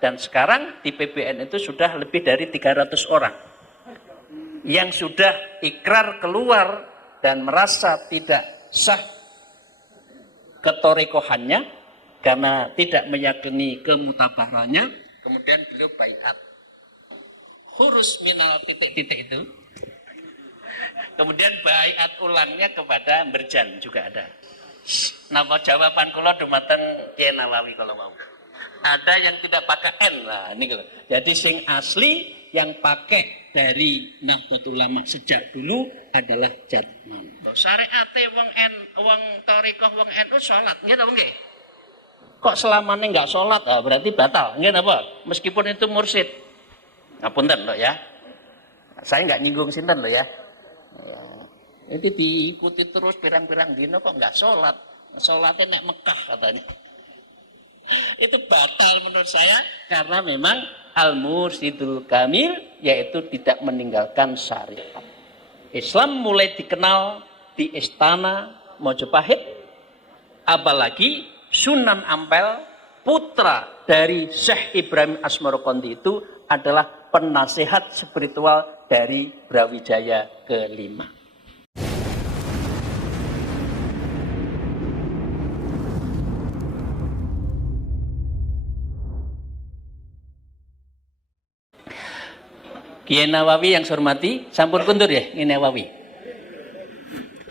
Dan sekarang di PBN itu sudah lebih dari 300 orang yang sudah ikrar keluar dan merasa tidak sah ketorikohannya karena tidak meyakini kemutabarannya, kemudian beliau baiat. Hurus minal titik-titik itu. Kemudian baiat ulangnya kepada Berjan juga ada. Napa jawaban kula dumateng Kyai Nawawi kalau mau. Ada yang tidak pakai N. Nah, ini loh. Jadi sing asli yang pakai dari Nahdlatul Ulama sejak dulu adalah Jatman. Syariate wong thariqah wong NU salat, nggih ta nggih? Kok selamanya enggak salat? Ah, berarti batal. Nggih napa? Meskipun itu mursyid. Ngapunten lho ya. Saya enggak nyinggung sinten lho ya. Itu diikuti terus pirang-pirang dino kok enggak salat. Salatnya nek Mekah katanya. Itu batal menurut saya karena memang al-mursyidul kamil yaitu tidak meninggalkan syariat. Islam mulai dikenal di istana Mojopahit, apalagi Sunan Ampel putra dari Syekh Ibrahim Asmarokondi itu adalah penasehat spiritual dari Brawijaya kelima. Kyai Nawawi yang saya hormati, sampun kundur ya Kyai Nawawi.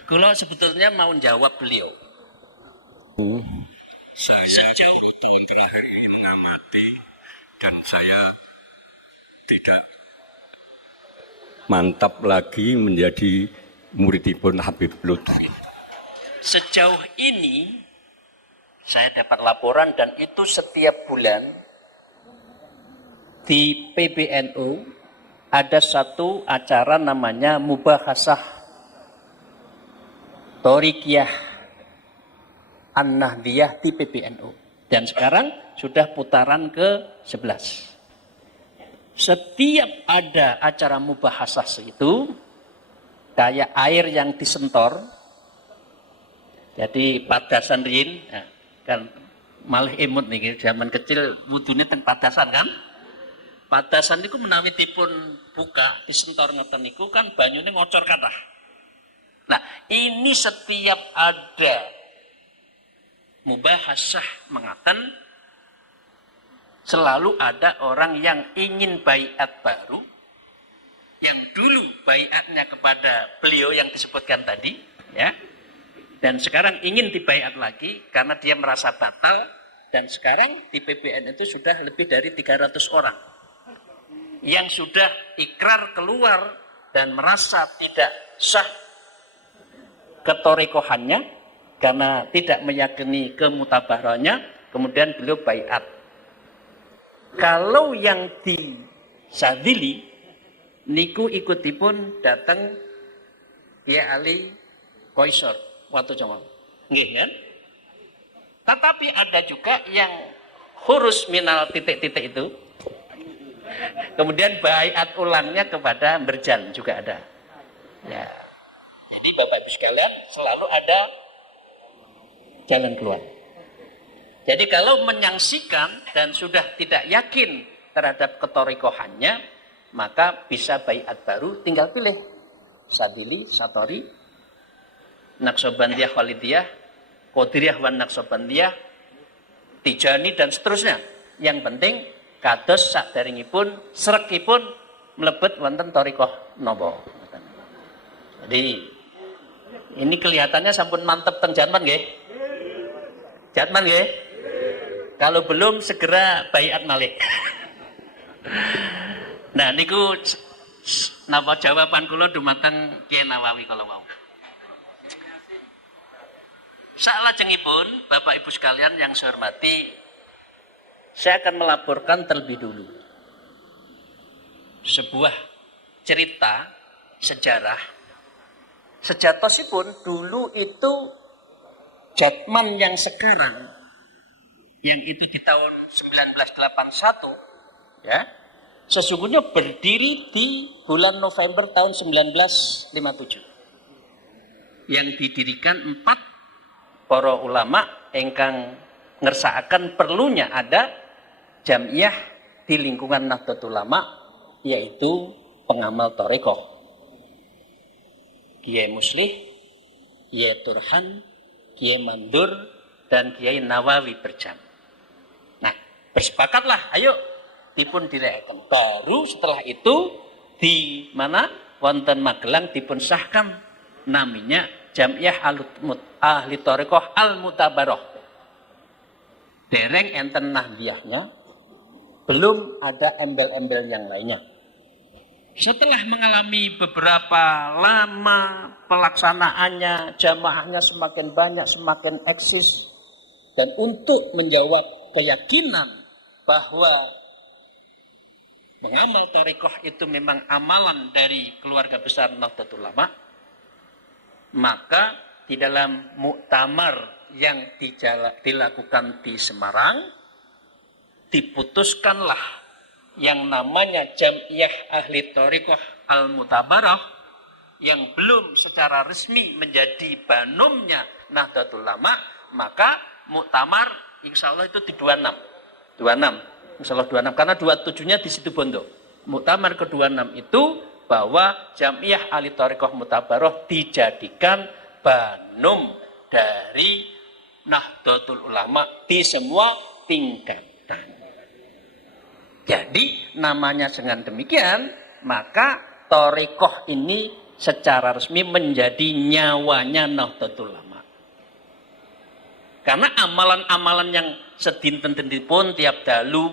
Kalau sebetulnya mau jawab beliau. Saya tahun terakhir ini mengamati dan saya tidak mantap lagi menjadi muridipun Habib Lutfi. Sejauh ini saya dapat laporan dan itu setiap bulan di PBNU ada satu acara namanya Mubahasah Thoriqiyah An-Nahdliyah di PBNU. Dan sekarang sudah putaran ke-11. Setiap ada acara Mubahasah itu, kayak air yang disentor, jadi padasan riyin, nah, kan malah imut nih, zaman kecil wudune teng padasan kan? Padasan niku menawi dipun buka disentor ngeten niku kan banyune ngocor kathah. Nah, ini setiap ada mubahasah mengaten selalu ada orang yang ingin baiat baru yang dulu baiatnya kepada beliau yang disebutkan tadi ya. Dan sekarang ingin dibaiat lagi karena dia merasa batal dan sekarang di PBN itu sudah lebih dari 300 orang yang sudah ikrar keluar dan merasa tidak sah ketorikohannya karena tidak meyakini kemutabarannya, kemudian beliau baiat. Kalau yang di Sadili niku ikutipun datang Kyai Ali Koisor waktu zaman, nggih kan? Tetapi ada juga yang hurus minal titik-titik itu. Kemudian baiat ulangnya kepada Berjan juga ada. Ya. Jadi Bapak Ibu sekalian selalu ada jalan keluar. Jadi kalau menyaksikan dan sudah tidak yakin terhadap ketorikohannya, maka bisa baiat baru, tinggal pilih Sadili, Satori, Naqsabandiyah, Khalidiyah, Qadiriyah wan Naqsabandiyah, Tijani dan seterusnya. Yang penting kados sakderengipun srekipun mlebet wonten thariqah napa. Jadi ini kelihatannya sampun mantep teng Jatman nggih. Jatman nggih. Kalau belum segera baiat malik. Nah niku napa jawaban kula dumateng Kyai Nawawi kalau mau. Salajengipun Bapak Ibu sekalian yang saya hormati, saya akan melaporkan terlebih dulu sebuah cerita sejarah. Sejatosipun dulu itu Jatman yang sekarang, yang itu di tahun 1981, ya, sesungguhnya berdiri di bulan November tahun 1957, yang didirikan 4 para ulama ingkang ngersakaken perlunya ada Jamiyah di lingkungan Nahdlatul Ulama, yaitu pengamal Thariqah. Kiai Muslih, Kiai Turhan, Kiai Mandur, dan Kiai Nawawi Berjam. Nah, bersepakatlah, ayo dipun direken. Baru setelah itu di mana wonten Magelang dipun sahkan namanya Jam'iyah Ahli Thariqah Al-Mutabarrah. Dereng enten Nahdiyahnya, belum ada embel-embel yang lainnya. Setelah mengalami beberapa lama pelaksanaannya, jamaahnya semakin banyak, semakin eksis. Dan untuk menjawab keyakinan bahwa mengamal thariqah itu memang amalan dari keluarga besar Nahdlatul Ulama, maka di dalam muktamar yang dilakukan di Semarang, diputuskanlah yang namanya Jam'iyah Ahli Thariqah Al-Mutabarrah yang belum secara resmi menjadi banumnya Nahdlatul Ulama, maka muktamar insya Allah itu di 26 insya Allah 26, karena 27-nya di situ Bondo. Muktamar ke-26 itu bahwa Jam'iyah Ahli Thariqah Mutabarrah dijadikan banum dari Nahdlatul Ulama di semua tingkatan. Jadi namanya dengan demikian, maka thariqah ini secara resmi menjadi nyawanya Nahdlatul Ulama. Karena amalan-amalan yang sedinten-dinten pun tiap dalu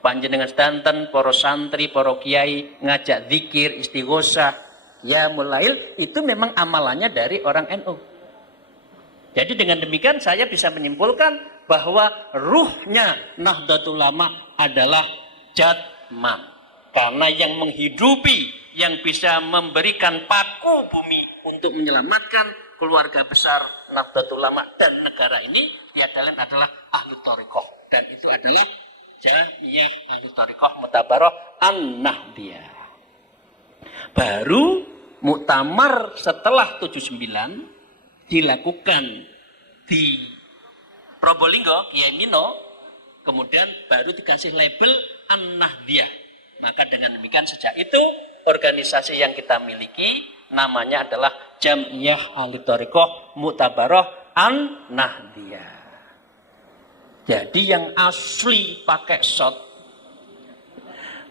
panjenengan sedanten, para santri, para kiai ngajak zikir, istighosah, ya mulail, itu memang amalannya dari orang NU. Jadi dengan demikian saya bisa menyimpulkan bahwa ruhnya Nahdlatul Ulama adalah jatman, karena yang menghidupi, yang bisa memberikan paku bumi untuk menyelamatkan keluarga besar Nahdlatul Ulama dan negara ini tiada lain adalah Ahli Thariqah, dan itu adalah Jam'iyah Ahli Thariqah Mutabarrah An-Nahdiyah. Baru muktamar setelah 79 dilakukan di Probolinggo, Kiai Mino, kemudian baru dikasih label An-Nahdiyah. Maka dengan demikian sejak itu organisasi yang kita miliki namanya adalah Jam'iyah Ahli Thariqah Mutabarrah An-Nahdiyah. Jadi yang asli pakai shot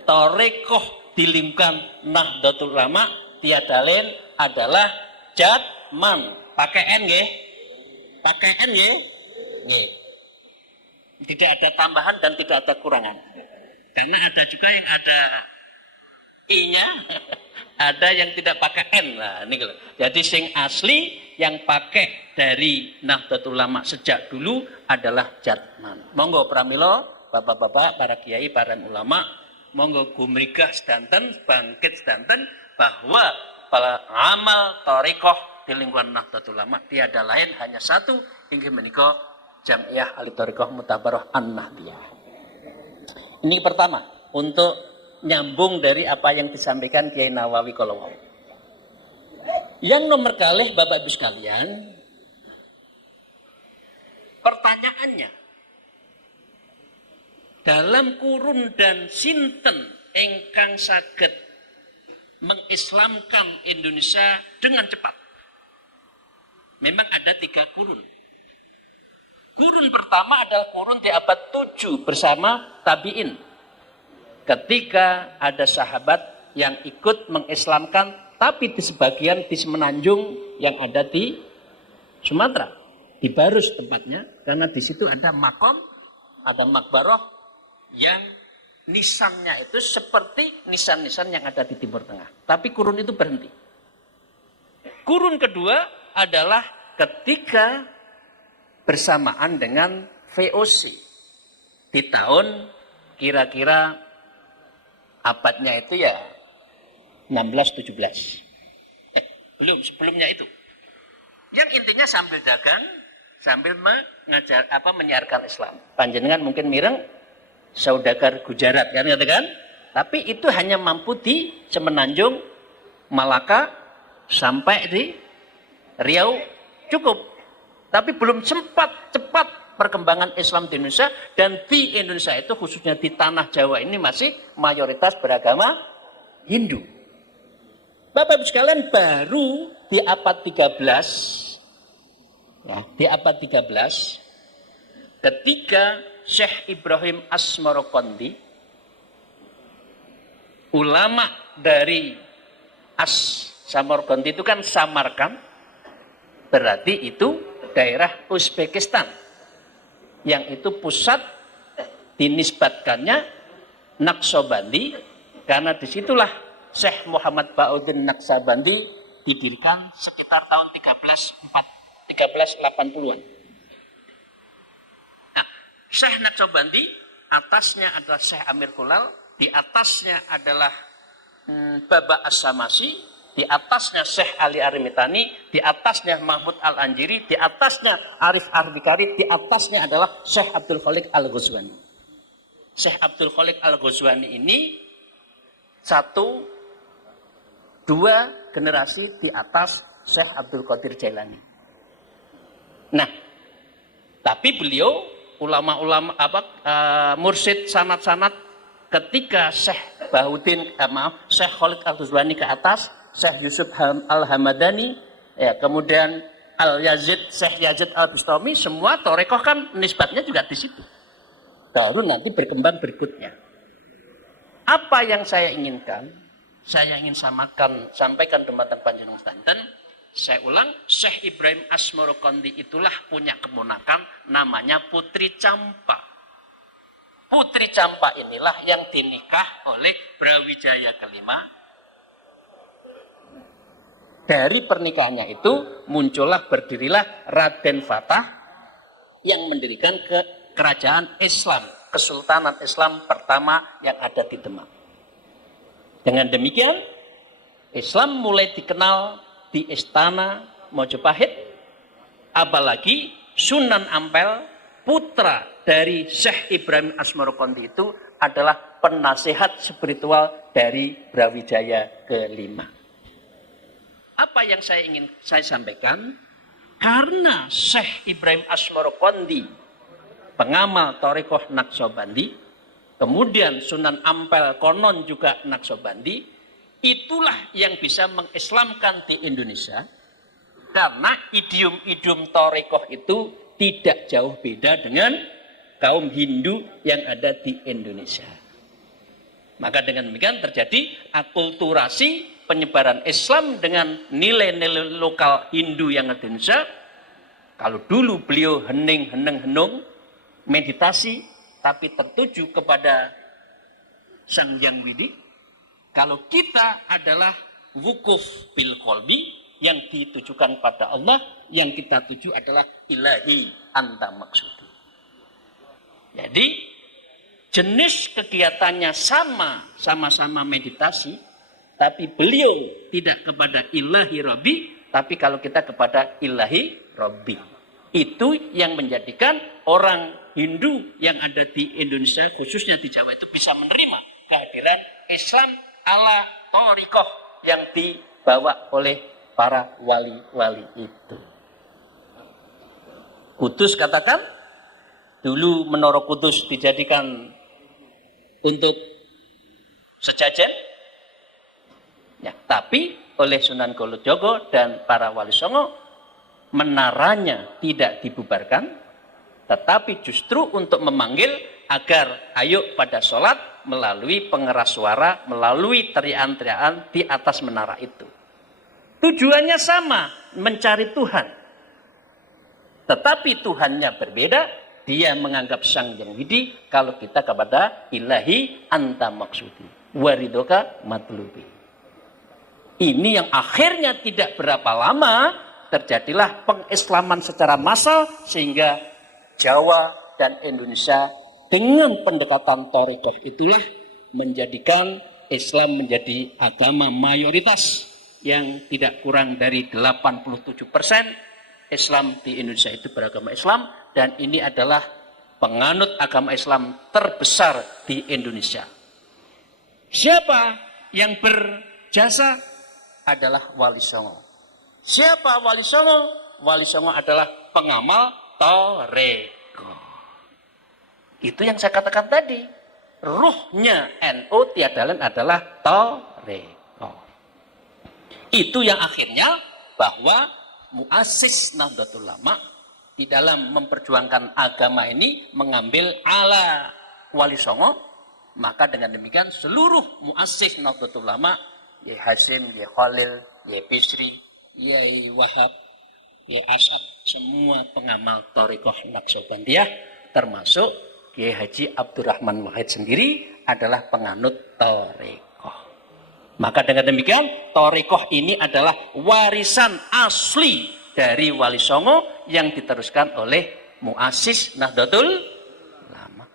thariqah di lingkungan Nahdlatul Ulama tiada lain adalah jatman. Pakai N nggih? Pakai N nggih? Nggih. Tidak ada tambahan dan tidak ada kurangan. Karena ada juga yang ada I-nya, ada yang tidak pakai N. Nah, ini loh. Jadi sing asli yang pakai dari Nahdlatul Ulama sejak dulu adalah jatman. Monggo pramila, bapak-bapak, para kiai, para ulama, monggo gumrigah sedanten, bangkit sedanten bahwa para amal thariqah di lingkungan Nahdlatul Ulama tiada lain hanya satu, inggih menika Jam'iyah Ahli Thariqah Mutabarrah An-Nahdiyah. Ini pertama, untuk nyambung dari apa yang disampaikan Kiai Nawawi Kolowau. Yang nomor kalih Bapak Ibu sekalian, pertanyaannya, dalam kurun dan sinten ingkang saged mengislamkan Indonesia dengan cepat? Memang ada 3 kurun. Kurun pertama adalah kurun di abad 7 bersama tabi'in. Ketika ada sahabat yang ikut mengislamkan, tapi di sebagian di semenanjung yang ada di Sumatera, di Barus tempatnya, karena di situ ada makom, ada makbaroh yang nisannya itu seperti nisan-nisan yang ada di Timur Tengah. Tapi kurun itu berhenti. Kurun kedua adalah ketika bersamaan dengan VOC di tahun kira-kira abadnya itu ya 16-17. Belum, sebelumnya itu. Yang intinya sambil dagang, sambil menyiarkan Islam. Panjenengan mungkin mireng saudagar Gujarat kan katakan, tapi itu hanya mampu di Semenanjung, Malaka sampai di Riau cukup. Tapi belum sempat cepat perkembangan Islam di Indonesia, dan di Indonesia itu khususnya di tanah Jawa ini masih mayoritas beragama Hindu. Bapak Ibu sekalian, baru di abad 13, ya, di abad 13, ketika Syekh Ibrahim Asmarokondi, ulama dari Samarkand itu kan Samarkand, berarti itu daerah Uzbekistan, yang itu pusat dinisbatkannya Naqshbandi, karena disitulah Syekh Muhammad Bauddin Naqshbandi didirikan sekitar tahun 1380-an. Nah, Syekh Naqshbandi, atasnya adalah Syekh Amir Khulal, di atasnya adalah Baba As-Samasi, di atasnya Syekh Ali Arimitani, di atasnya Mahmud Al-Anjiri, di atasnya Arif Arbikari, di atasnya adalah Syekh Abdul Khaliq Al-Ghazwani. Syekh Abdul Khaliq Al-Ghazwani ini 2 generasi di atas Syekh Abdul Qadir Jailani. Nah, tapi beliau ulama-ulama mursyid sanad-sanad ketika Syekh Syekh Khalid Al-Ghazwani ke atas, Syekh Yusuf Al-Hamadani, ya, kemudian Al-Yazid, Syekh Yazid Al-Bustami, semua torekoh kan nisbatnya juga di situ. Baru nanti berkembang berikutnya. Apa yang saya inginkan? Saya ingin sampaikan dumateng panjenengan sedanten. Saya ulang, Syekh Ibrahim Asmarokondi itulah punya keponakan namanya Putri Campa. Putri Campa inilah yang dinikah oleh Brawijaya kelima. Dari pernikahannya itu berdirilah Raden Fatah yang mendirikan kerajaan Islam, Kesultanan Islam pertama yang ada di Demak. Dengan demikian, Islam mulai dikenal di Istana Mojopahit, apalagi Sunan Ampel, putra dari Syekh Ibrahim Asmarokondi itu adalah penasehat spiritual dari Brawijaya kelima. Apa yang saya ingin sampaikan? Karena Syekh Ibrahim Asmarokondi, pengamal Thariqah Naqshbandi, kemudian Sunan Ampel konon juga Naqshbandi, itulah yang bisa mengislamkan di Indonesia, karena idiom-idiom Thariqah itu tidak jauh beda dengan kaum Hindu yang ada di Indonesia. Maka dengan demikian terjadi akulturasi penyebaran Islam dengan nilai-nilai lokal Hindu yang ada di Indonesia. Kalau dulu beliau henung meditasi tapi tertuju kepada Sang Hyang Widi, kalau kita adalah wukuf bil qalbi, yang ditujukan pada Allah, yang kita tuju adalah ilahi anta maksudi. Jadi jenis kegiatannya sama-sama meditasi, tapi beliau tidak kepada ilahi Rabbi, tapi kalau kita kepada ilahi Rabbi. Itu yang menjadikan orang Hindu yang ada di Indonesia, khususnya di Jawa, itu bisa menerima kehadiran Islam ala Thariqah yang dibawa oleh para wali-wali itu. Kudus katakan, dulu Menara Kudus dijadikan untuk sejajan, ya, tapi oleh Sunan Kalijaga dan para wali songo, menaranya tidak dibubarkan, tetapi justru untuk memanggil agar ayo pada sholat melalui pengeras suara, melalui teriakan-teriakan di atas menara itu. Tujuannya sama, mencari Tuhan. Tetapi Tuhannya berbeda, dia menganggap Sang Hyang Widi, kalau kita kepada ilahi anta maksudi, waridoka matlubi. Ini yang akhirnya tidak berapa lama terjadilah pengislaman secara massal, sehingga Jawa dan Indonesia dengan pendekatan Thariqah itulah menjadikan Islam menjadi agama mayoritas, yang tidak kurang dari 87% Islam di Indonesia itu beragama Islam, dan ini adalah penganut agama Islam terbesar di Indonesia. Siapa yang berjasa? Adalah Wali Songo. Siapa Wali Songo? Wali Songo adalah pengamal Thariqah. toriko. Itu yang saya katakan tadi. Ruhnya NU tiada lain adalah toriko. Itu yang akhirnya bahwa muassis Nahdlatul Ulama di dalam memperjuangkan agama ini mengambil ala Wali Songo, maka dengan demikian seluruh muassis Nahdlatul Ulama, Yai Hasim, Yai Khalil, Yai Bisri, Yai Wahab, Yai As'ad, semua pengamal Thariqah Naqsyabandiyah termasuk Kiai Haji Abdurrahman Wahid sendiri adalah penganut Thariqah. Maka dengan demikian Thariqah ini adalah warisan asli dari Wali Songo yang diteruskan oleh muassis Nahdlatul Ulama.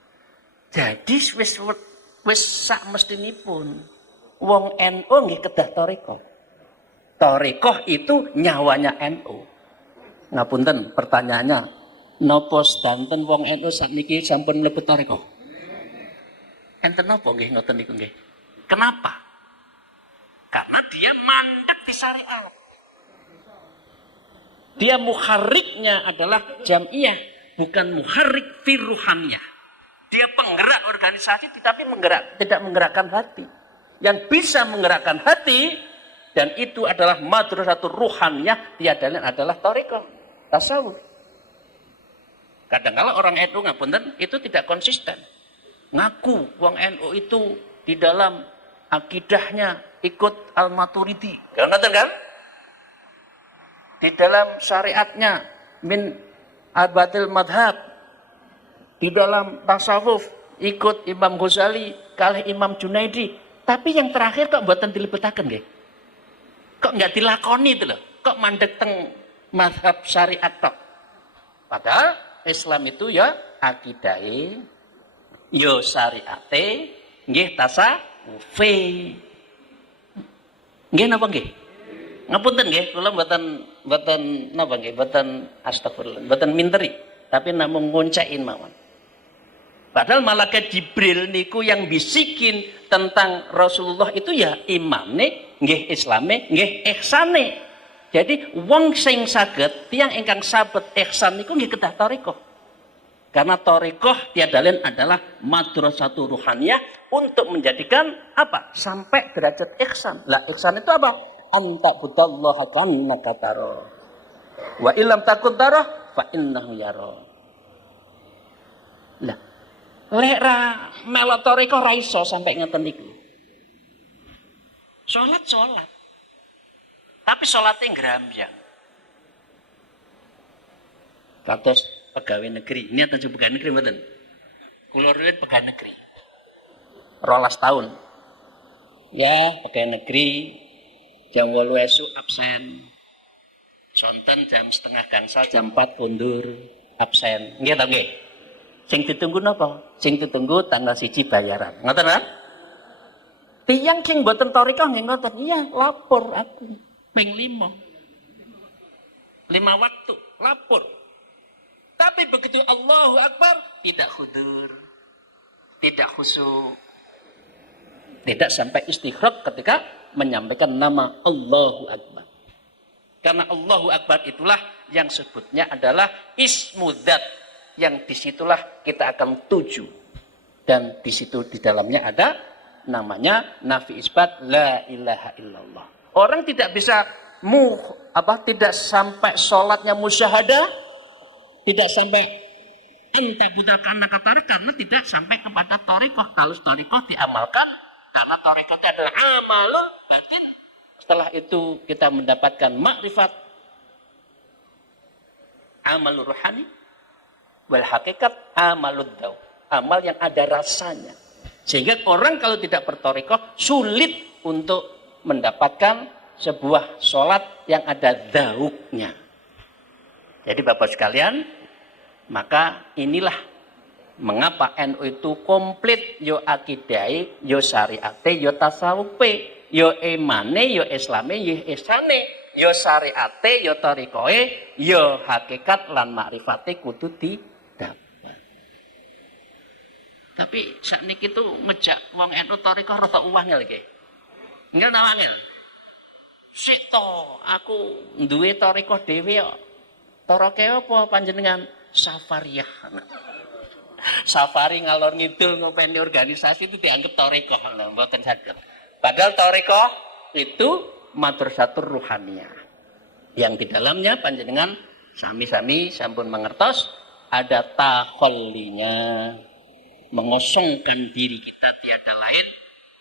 Jadi wis sak mestinipun wong NU nggih kedah Thariqah. Thariqah itu nyawanya NU. Ngapunten pertanyaannya, napa sedanten wong NU sakniki sampun mlebet Thariqah? Enten napa nggih ngoten niku nggih? Kenapa? Karena dia mandek di syariat. Dia muharriknya adalah jam'iyah, bukan muharrik fi ruhaniyah. Dia penggerak organisasi tetapi tidak menggerakkan hati. Yang bisa menggerakkan hati dan itu adalah madrasatul ruhaniyah, tiada lain adalah thariqah, tasawuf. Kadang-kala orang NU ngapunten itu tidak konsisten. Ngaku wong NU itu di dalam akidahnya ikut Al-Maturidi. Kan? Di dalam syariatnya min abatil madhab. Di dalam tasawuf ikut Imam Ghazali kalih Imam Junaidi. Tapi yang terakhir kok mboten dilebetaken nggih? Kok nggak dilakoni itu loh? Kok mandek teng madhab syariat tok? Padahal Islam itu ya akidahe, ya syariate, nggih tasawufe. Nggih napa nggih? Ngapunten nggih, kula mboten napa nggih, mboten astagfirullah, mboten minteri, tapi namung ngoncekin mawon. Padahal malaikat Jibril niku yang bisikin tentang Rasulullah itu ya imane, nggih islame, nggih ihsane. Jadi wong sing saged tiyang ingkang sabet ihsan niku nggih kedah thariqah. Karena thariqah tiada lain adalah madrasatul ruhaniyah untuk menjadikan apa? Sampai derajat ihsan. Lah ihsan itu apa? Anta budallaha kannaka tara. Wa illam takun tara fa innahu yara. Lah lek ra melok thariqah ra iso sampai ngeten niku. Salat. Tapi salatnya ngrambyang. Kados pegawai negeri. Ini atau pegawai negeri mboten? Kula riyen pegawai negeri. 12 tahun. Ya, pegawai negeri jam 8 esuk absen. Sonten jam setengah gangsal jam 4 kundur absen. Nggih ta nggih? Sing ditunggu napa? Sing ditunggu tanggal 1 bayaran. Ngoten kan? Tiyang sing mboten thariqah nggih ngoten. Iya, lapor aku. Ping 5 waktu lapor. Tapi begitu Allahu Akbar tidak khudur, tidak khusyuk, tidak sampai istighraq ketika menyampaikan nama Allahu Akbar. Karena Allahu Akbar itulah yang sebutnya adalah ismu dzat, yang disitulah kita akan tuju. Dan di situ di dalamnya ada namanya nafi isbat la ilaha illallah. Orang tidak bisa tidak sampai sholatnya musyahadah, tidak sampai anta budakan nakatara karena tidak sampai kepada thariqah. Kalau thariqah diamalkan, karena thariqah itu adalah amalul batin. Setelah itu kita mendapatkan makrifat amalul ruhani wal hakikat amalud daw, amal yang ada rasanya. Sehingga orang kalau tidak berthariqah sulit untuk mendapatkan sebuah sholat yang ada dauknya. Jadi Bapak sekalian, maka inilah mengapa NU itu komplit yo akidai, yo syariate, yo tasawufe, yo emane, yo islame, yo ihsane, yo syariate, yo thariqahe, yo hakikat lan makrifate kudu didapat. Tapi sakniki itu ngejak wong NU thariqah rada uwangel nggih. Enggak nawangil. Sik to, aku duwe thariqah dhewe kok. Thariqah apa panjenengan? safariyah. Safari ngalor ngidul ngopeni organisasi itu dianggap tarekoh, mboten saged. Padahal tarekoh itu madrasatur ruhaniyah. Yang di dalamnya panjenengan sami-sami sampun mengertos ada takhollinya, mengosongkan diri kita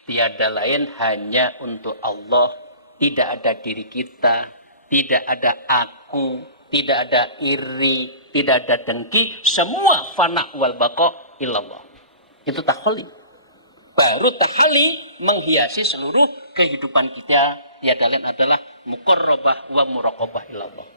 tiada lain hanya untuk Allah. Tidak ada diri kita, tidak ada aku, tidak ada iri, tidak ada dengki, semua fana wal baqa illallah. Itu takholli. Baru takhalli menghiasi seluruh kehidupan kita, tiada lain adalah muqarrabah wa muraqabah illallah.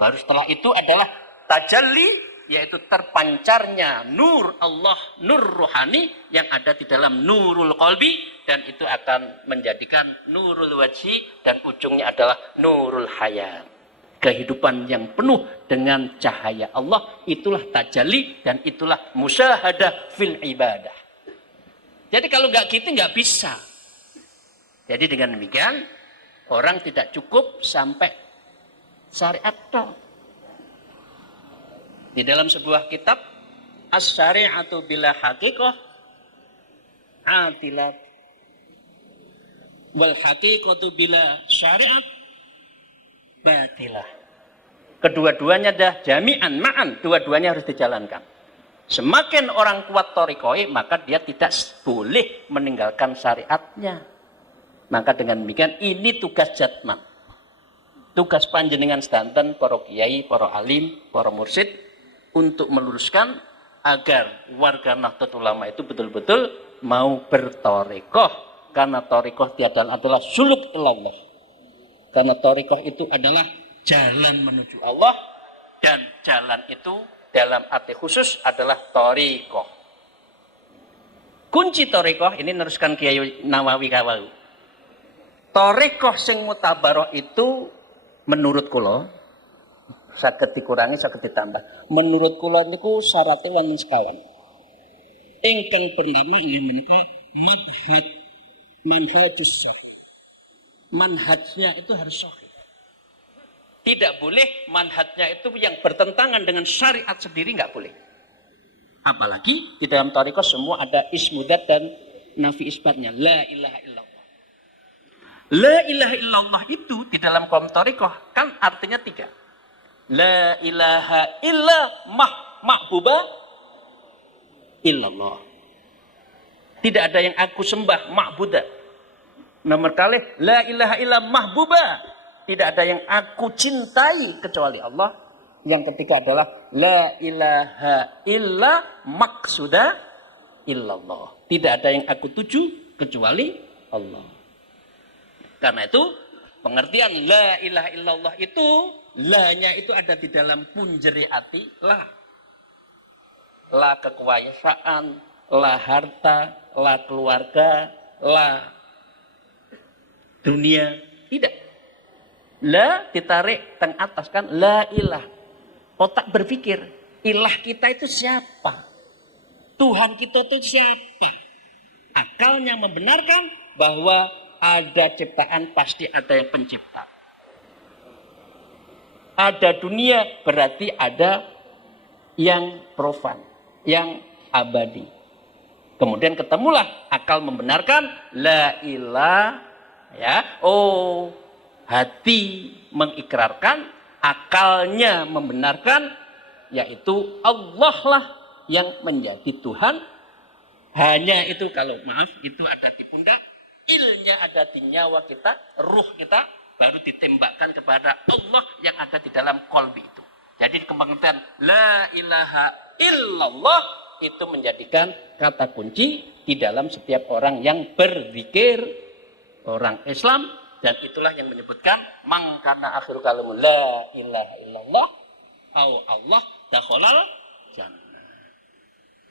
Baru setelah itu adalah tajalli, yaitu terpancarnya nur Allah, nur rohani yang ada di dalam nurul qalbi, dan itu akan menjadikan nurul wajhi, dan ujungnya adalah nurul hayat. Kehidupan yang penuh dengan cahaya Allah, itulah tajalli dan itulah musyahadah fil ibadah. Jadi kalau nggak gitu nggak bisa. Jadi dengan demikian orang tidak cukup sampai syariat toh. Di dalam sebuah kitab As-Syari'atu bila haqiqah atilat wal haqiqatu bila syariat batilah. Kedua-duanya dah jami'an ma'an, dua-duanya harus dijalankan. Semakin orang kuat thariqah, maka dia tidak boleh meninggalkan syariatnya. Maka dengan demikian ini tugas jatman. Tugas panjenengan sedanten, para kiai, para alim, para mursyid, untuk meluruskan agar warga Nahdlatul Ulama itu betul-betul mau berthariqah, karena thariqah adalah suluk ilallah. Karena thariqah itu adalah jalan menuju Allah, dan jalan itu dalam arti khusus adalah thariqah. Kunci thariqah ini neruskan Kiai Nawawi kawau. Thariqah sing mutabarok itu menurut kula saged dikurangi, saged ditambah. Menurut kula niku syaratnya wonten sekawan. Ingkang pertama inggih menika manhajus sahih. Manhajnya itu harus sahih. Tidak boleh manhajnya itu yang bertentangan dengan syariat sendiri, nggak boleh. Apalagi di dalam thariqah semua ada ismudat dan nafi isbatnya. La ilaha illallah. La ilaha illallah itu di dalam kaum thariqah kan artinya 3. La ilaha illa ma'buba illallah. Tidak ada yang aku sembah, ma'buda. Nomor kali, la ilaha illa mahbuba. Tidak ada yang aku cintai kecuali Allah. Yang ketiga adalah la ilaha illa maksuda illallah. Tidak ada yang aku tuju kecuali Allah. Karena itu pengertian la ilaha illallah itu, la-nya itu ada di dalam punjeri hati, la. La kekuasaan, la harta, la keluarga, la dunia. Tidak. La ditarik teng atas kan, la ilah. Otak berpikir, ilah kita itu siapa? Tuhan kita itu siapa? Akalnya membenarkan bahwa ada ciptaan, pasti ada yang pencipta. Ada dunia, berarti ada yang profan, yang abadi. Kemudian ketemulah akal membenarkan la ilah, ya. Oh, hati mengikrarkan, akalnya membenarkan, yaitu Allah lah yang menjadi Tuhan. Hanya itu, kalau maaf, itu ada di pundak, ilnya ada di nyawa kita, ruh kita, baru ditembakkan kepada Allah yang ada di dalam qalbi itu. Jadi pengertian la ilaha illallah itu menjadikan kata kunci di dalam setiap orang yang berzikir, orang Islam, dan itulah yang menyebutkan mangkana akhir kalamu la ilaha illallah au Allah dakhalal jannah.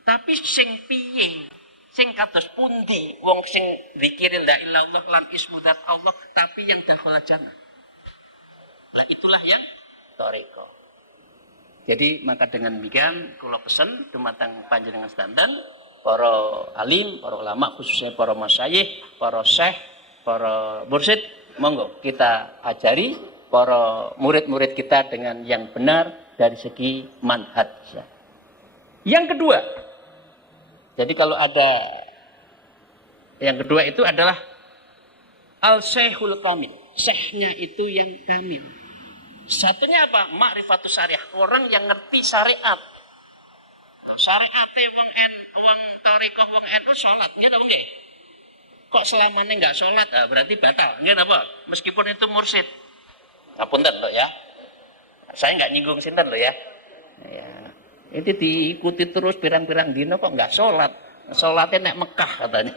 Tapi sing piye? Sing kados pundi wong sing zikir la ilallah lan ismudat Allah tapi yang dakhala jannah. Lah itulah yang thariqah. Jadi maka dengan demikian kula pesen dumateng panjenengan sedanten, para alim, para ulama, khususnya para masyayikh, para syekh, para mursyid, monggo kita ajari para murid-murid kita dengan yang benar, dari segi manhaj. Yang kedua, jadi kalau ada yang kedua itu adalah al-syekhul kamil. Syekhnya itu yang kamil. Satunya apa? Ma'rifatus syariah. Orang yang ngerti syariat. Syariatnya wong tarekat wong NU salat, nggih apa nggih? Kok selamanya enggak salat? Ah, berarti batal. Nggih apa? Meskipun itu mursyid. Ngapunten lho ya. Saya enggak nyinggung sinten lho ya. Ya. Itu diikuti terus pirang-pirang dino kok enggak salat. Salatnya nek Mekah katanya.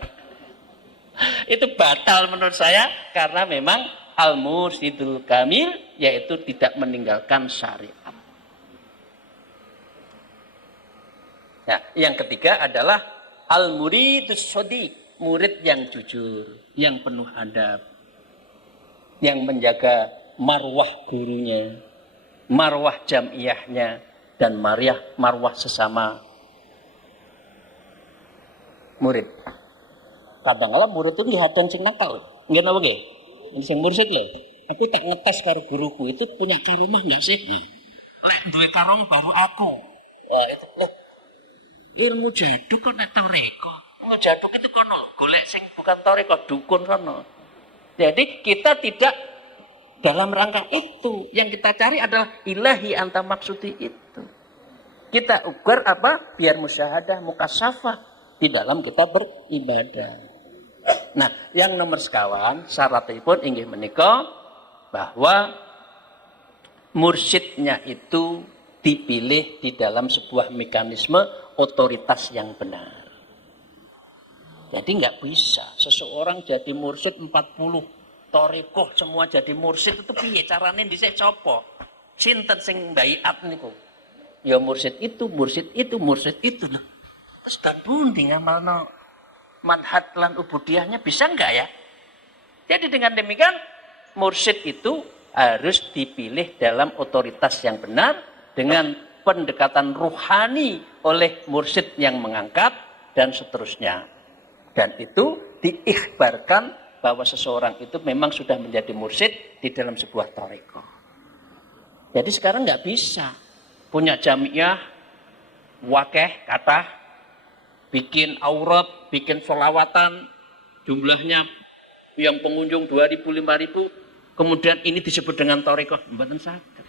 Itu batal menurut saya karena memang al-mursyidul kamil yaitu tidak meninggalkan syariat. Nah, yang ketiga adalah al-muridus shadiq, murid yang jujur, yang penuh adab, yang menjaga marwah gurunya, marwah jamiyahnya, dan marwah sesama murid. Kadang-kadang murid itu lihat sing nakal, nggak apa nggih? Sing mursyid lho. Aku tak ngetes karo guruku itu punya karomah nggak sih? Lek duwe karomah baru aku. Wah itu loh. Ilmu jaduk kok nek toreko. Ilmu jaduk itu kono golek sing bukan toreko, dukun kono. Jadi kita tidak dalam rangka itu. Yang kita cari adalah ilahi anta maksudi itu. Kita ukur apa? Biar musyahadah mukasyafah di dalam kita beribadah. Nah, yang nomor sekawan syaratipun inggih menika bahwa mursyidnya itu dipilih di dalam sebuah mekanisme otoritas yang benar. Jadi nggak bisa seseorang jadi mursyid 40 torikoh semua jadi mursyid itu piye carane dhisik copo? Sinten sing baiat niku? Ya mursyid itu lho. Terus dan pundi ngamalno manhaj lan ubudiyahnya bisa enggak ya? Jadi dengan demikian mursyid itu harus dipilih dalam otoritas yang benar dengan pendekatan ruhani oleh mursyid yang mengangkat dan seterusnya. Dan itu diikhbarkan bahwa seseorang itu memang sudah menjadi mursyid di dalam sebuah thariqah. Jadi sekarang nggak bisa punya jamiah wakeh kata bikin aurat, bikin sholawatan jumlahnya yang pengunjung 2.000 5.000 kemudian ini disebut dengan thariqah, mboten saged.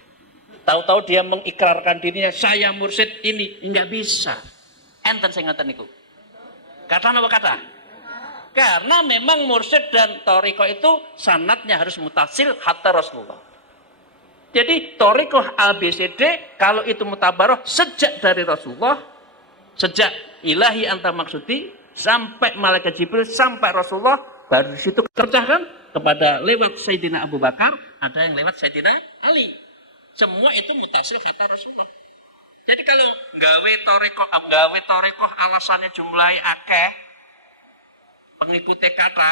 Tahu-tahu dia mengikrarkan dirinya, saya mursyid ini, enggak bisa. Enten sing ngoten niku. Kata apa kata? Karena memang mursyid dan thariqah itu sanadnya harus mutasil hatta Rasulullah. Jadi thariqah ABCD kalau itu mutabarah sejak dari Rasulullah, sejak ilahi anta maksudi sampai malaikat Jibril sampai Rasulullah, baru di situ kerjakan kepada lewat Sayyidina Abu Bakar, ada yang lewat Sayyidina Ali. Semua itu mutasil kata Rasulullah. Jadi kalau gawe torekoh alasannya jumlahi akeh, pengikutnya kata,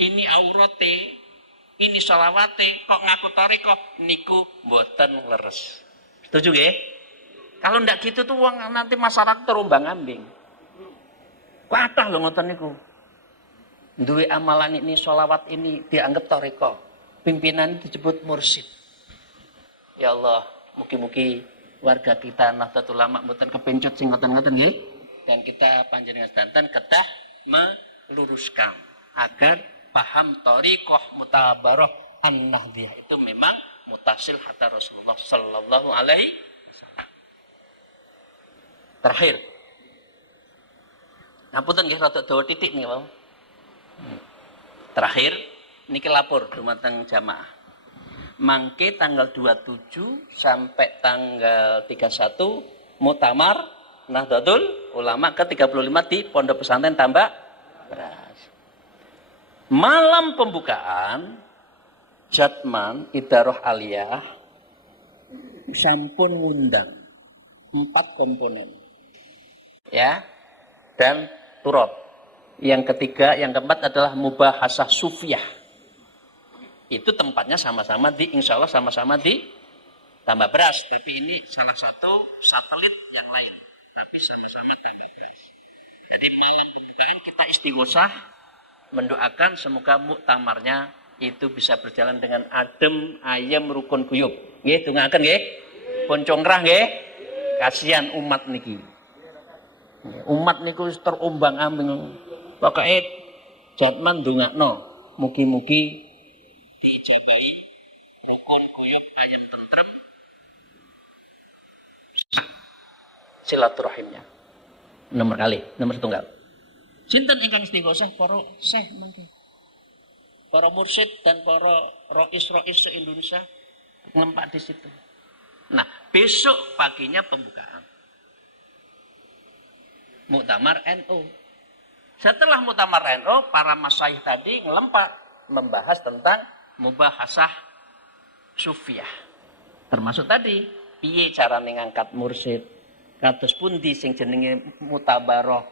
ini aurate, ini sholawate, kok ngaku torekoh, niku mboten leres. Setuju nggih? Kalau ndak gitu tuh uang nanti masyarakat terombang ambing. Kathah lho ngoten niku. Duwe amalan ini, sholawat ini dianggap torekoh. Pimpinan disebut mursyid. Ya Allah, mugi-mugi warga kita Nahdlatul Ulama mboten kepencet sing ngoten-ngoten nggih. Dan kita panjenengan sedanten kedah meluruskan agar paham thariqah mutabarah an-nahdiyah itu memang mutasil hatta Rasulullah sallallahu alaihi wasallam. Terakhir. Ngapunten nggih rada dawa titik nih, Bang. Terakhir niki lapor dumateng jamaah. Mangke tanggal 27 sampai tanggal 31 Muktamar Nahdlatul Ulama ke-35 di Pondok Pesantren Tambak Beras. Malam pembukaan Jatman Idarah Aliyah sampun ngundang 4 komponen. Ya. Dan turab. Yang ketiga, yang keempat adalah mubahasah sufiyah. Itu tempatnya sama-sama di, insya Allah sama-sama di Tambak Beras. Tapi ini salah satu satelit yang lain. Tapi sama-sama Tambak Beras. Jadi malam pembukaan kita istighosah mendoakan semoga muktamarnya itu bisa berjalan dengan adem, ayem, rukun, guyub. Nggih, dongaken nggih. dipun congkrah nggih. Kasihan umat niki. Umat niku wis terombang-ambing. Pokoke jatman ndongakno mugi-mugi diijabahi rukun koyok ayam tentrem silaturahimnya. Nomor setunggal. Sinten ingkang istighosah para syekh mangke. Para mursyid dan para rois-rois se-Indonesia ngempak di situ. Nah, besok paginya pembukaan Muktamar NU. Setelah Muktamar NU, para masyayikh tadi ngelempak membahas tentang mubahasah sufiyah. Termasuk tadi, piye cara ngangkat mursyid, kados pundi sing jenenge mutabaroh